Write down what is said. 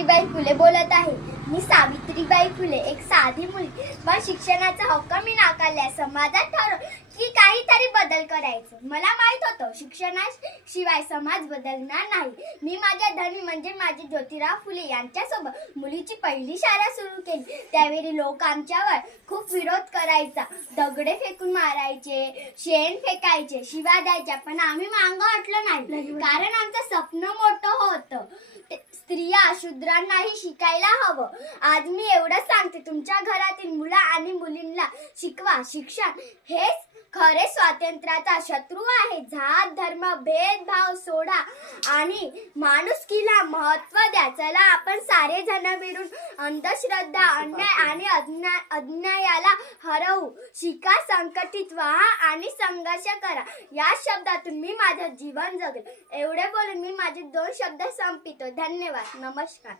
सावित्रीबाई फुले बोलत आहे. मी सावित्रीबाई फुले एक साधी मुलगी. पण शिक्षणाचा हक्क मी नाकारला. समाजात ठरवलं की काहीतरी बदल करायचं. मला माहित होतं शिक्षणाशिवाय समाज बदलणार नाही. मी माझ्या धनी म्हणजे माझे ज्योतिराव फुले यांच्यासोबत मुलीची पहिली शाळा सुरू केली. त्यावेळी लोक आमच्यावर खूप विरोध करायचा. दगडे फेकून मारायचे, शेण फेकायचे, शिव्या द्यायच्या. पण आम्ही मागं हटलो नाही, कारण आमचं स्वप्न मोठं होतं. स्त्रिया शूद्रांनाही शिकायला हवं. आज मी एवढंच सांगते, तुमच्या घरातील मुलं आणि मुलींना शिकवा. शिक्षण हेच खरे स्वातंत्र्याचा शत्रू आहे. जात धर्म भेदभाव सोडा आणि माणुसकीला महत्त्व द्या. चला आपण सारे जण मिळून अंधश्रद्धा, अन्याय आणि अन्यायाला हरवू. शिका, संघटित व्हा आणि संघर्ष करा. या शब्दातून मी माझं जीवन जगले. एवढे बोलून मी माझे 2 शब्द संपवितो. धन्यवाद. नमस्कार.